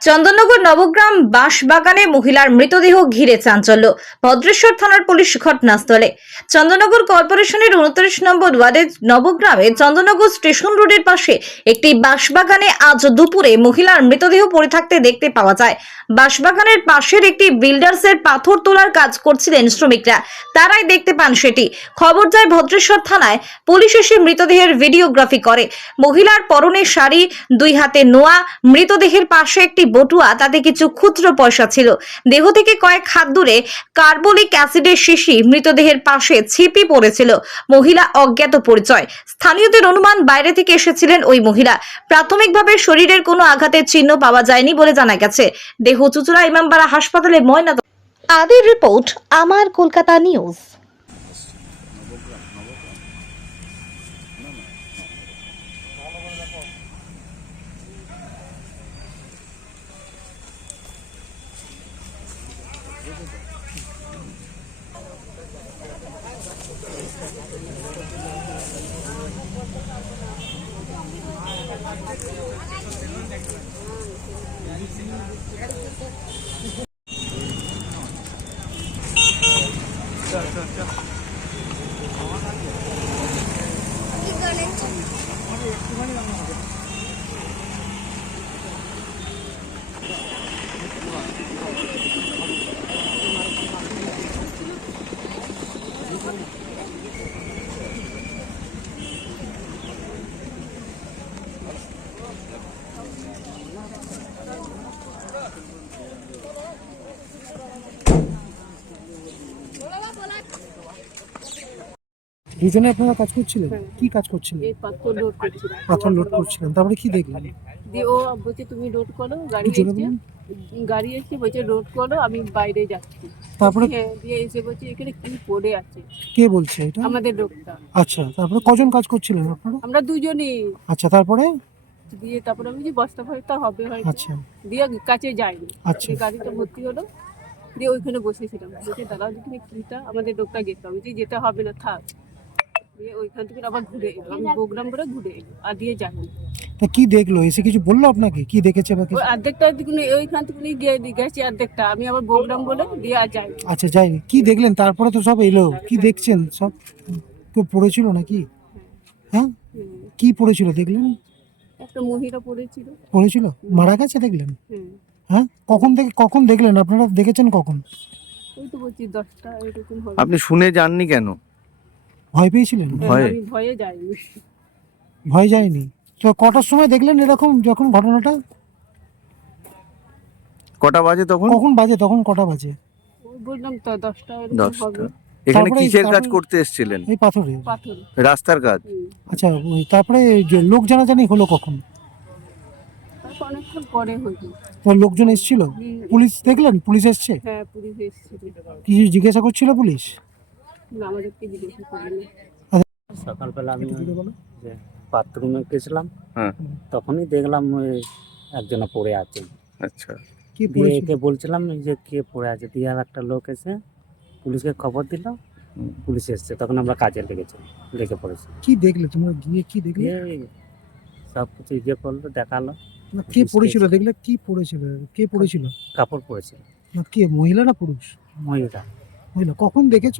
চন্দননগর নবগ্রাম বাঁশবাগানে মহিলার মৃতদেহ ঘিরে চাঞ্চল্য। ভদ্রেশ্বর থানার পুলিশ ঘটনাস্থলে। চন্দননগর কর্পোরেশনের উনত্রিশ নম্বর ওয়ার্ডের নবগ্রামে চন্দননগর স্টেশন রোডের পাশে একটি বাঁশবাগানে আজ দুপুরে মহিলার মৃতদেহ পড়ে থাকতে দেখতে পাওয়া যায়। বাঁশবাগানের পাশের একটি বিল্ডার্সের পাথর তোলার কাজ করছিলেন শ্রমিকরা। তারাই দেখতে পান সেটি। খবর যায় ভদ্রেশ্বর থানায়। পুলিশ এসে মৃতদেহের ভিডিওগ্রাফি করে। মহিলার পরনে শাড়ি, দুই হাতে নোয়া, মৃতদেহের পাশে একটি বটুয়া, তাতে কিছু ক্ষুদ্র পয়সা ছিল। দেহ থেকে কয়েক হাত দূরে কার্বলিক অ্যাসিডের শিশি মৃতদেহের পাশে ছিপি পড়েছিল। মহিলা অজ্ঞাত পরিচয়। স্থানীয়দের অনুমান, বাইরে থেকে এসেছিলেন ওই মহিলা। প্রাথমিকভাবে শরীরের কোনো আঘাতের চিহ্ন পাওয়া যায়নি বলে জানা গেছে। দেহ চুচুড়া ইমামবাড়া হাসপাতালে ময়না আদির রিপোর্ট, আমার কলকাতা নিউজ। Thank you. দুজনে আপনারা কাজ করছিলেন? কি কাজ করছিলেন? এই পাথর লোড করছিলাম। পাথর লোড করছিলেন তারপরে কি দেখলেন? দিয়ে ও বলছে তুমি লোড করো গাড়ি এসছে গাড়ি এসছে বলছে লোড করো আমি বাইরে যাচ্ছি। তারপরে হ্যাঁ দিয়ে এসে বলছে এখানে কি পড়ে আছে? কে বলছে এটা? আমাদের লোকটা। আচ্ছা তারপরে কজন কাজ করছিলেন আপনারা? আমরা দুজনই। আচ্ছা তারপরে? দিয়ে তারপরে আমি যে বস্তা ভরতা হবে হয়তো। আচ্ছা। দিয়ে কাছে যাইনি। আচ্ছা। গাড়িটা ভর্তি হলো। দিয়ে ওইখানে বসেছিলাম বলছে দাঁড়াও যেখানে কিটা? আমাদের লোকটা যেতে হবে যে যেতে হবে না থাক। দিয়ে ওইখান থেকে আবার ঘুরে এলো। আমি প্রোগ্রাম করে ঘুরে এলো আর দিয়ে যাইনি। তা কি দেখল? এসে কিছু বলল আপনাকে? কি দেখেছে বা ওই কিছু? অর্ধেকটা দিকে ওইখান থেকে গিয়ে গেছি অর্ধেকটা। আমি আবার প্রোগ্রাম বলে দিয়ে আর যাই আচ্ছা যাই কি দেখলেন? তারপরে তো সব এলো। কি দেখছেন? সব কেউ পড়েছিল নাকি? হ্যাঁ? কি পড়েছিল দেখলেন? একটা মহিলা পড়েছিল। পড়েছিল? মারা গেছে দেখলেন? হুম। হ্যাঁ? কখন থেকে কখন দেখলেন? আপনারা দেখেছেন কখন? ওই তো বলছি দশটা এরকম হবে। আপনি শুনে যাননি কেন? ভয় পেয়েছিলেন? ভয়ে? আমি ভয়ে যাইনি। ভয় যায়নি? তো কটার সময় দেখলেন এরকম যখন ঘটনাটা? কটা বাজে তখন? কখন বাজে? তখন কটা বাজে? ওই বললাম তো দশটা এরকম দশটা। হবে। এখানে তারপরে- কিসের কাজ তারপরে- করতে এসেছিলেন? এই পাথরে পাথর। রাস্তার কাজ? হুম। আচ্ছা ওই তারপরে যে লোক জানাজানি হলো কখন? তারপর অনেকক্ষণ পরে হইল তো লোকজন এসেছিল? হুম। পুলিশ দেখলেন? পুলিশ এসছে? হ্যাঁ পুলিশ এসেছিল। কিছু জিজ্ঞাসা করছিল পুলিশ না, আমাদেরকে জিজ্ঞাসা করিনি সকালবেলা আমি যে বাথরুমে গেছিলাম হ্যাঁ। তখনই দেখলাম ওই একজনা পড়ে আছে। আচ্ছা। কি দিয়ে একে বলছিলাম যে কে পড়ে আছে দিয়ে আর একটা লোক এসে পুলিশকে খবর দিল পুলিশ এসছে। তখন আমরা কাজে লেগেছি লেগে পড়েছি। কি দেখলে? তোমরা গিয়ে কি দেখলে? সব কিছু ইয়ে করল দেখাল। কে পড়েছিল? দেখলে কি পড়েছিল? কে পড়েছিল? কাপড় পরেছিল না কে? মহিলা না পুরুষ? মহিলা। মহিলা। কখন দেখেছ?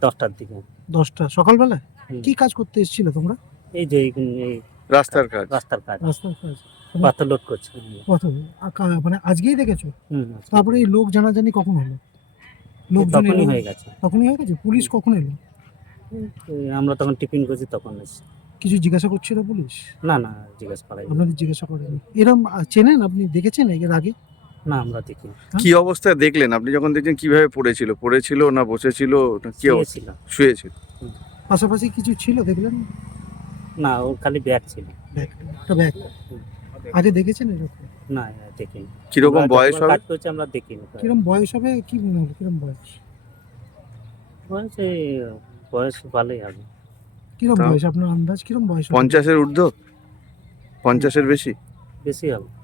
দশটার দিকে। দশটা সকালবেলা। কি কাজ করতে এসেছিল তোমরা? এই যে এই- রাস্তার কাজ। রাস্তার কাজ। রাস্তার কাজ। পাথর লোড করছে কত মানে আজকেই দেখেছ? হুম, তারপরে এই লোক জানাজানি কখন হলো? লোকজন তখনই হয়ে গেছে। তখনই হয়ে গেছে? পুলিশ কখন এলো? আমরা তখন টিফিন করছি তখন এসে। কিছু জিজ্ঞাসা করছিল পুলিশ? না না জিজ্ঞেস করাই আপনাদের জিজ্ঞাসা করেনি। এরম চেনেন আপনি? দেখেছেন এর আগে? না আমরা দেখি কি অবস্থায় দেখলেন? আপনি যখন দেখছেন কীভাবে পড়েছিল? পড়েছিল না বসেছিল? না কি অবস্থা? ছিল শুয়েছিল। পাশাপাশি কিছু ছিল দেখলেন? না ওর খালি ব্যাগ ছিল। ব্যাগ একটা ব্যাগ। আগে দেখেছেন এরকম? না দেখিনি। কীরকম বয়স হবে? কাজ করছি আমরা দেখিনি। কিরম বয়স হবে? কি মনে হলো? কিরম বয়স? বয়স এই বয়স ভালোই হবে। তাও- বয়স আপনার আন্দাজ? কিরম বয়স পঞ্চাশের ঊর্ধ্ব? পঞ্চাশের বেশি? বেশি হবে।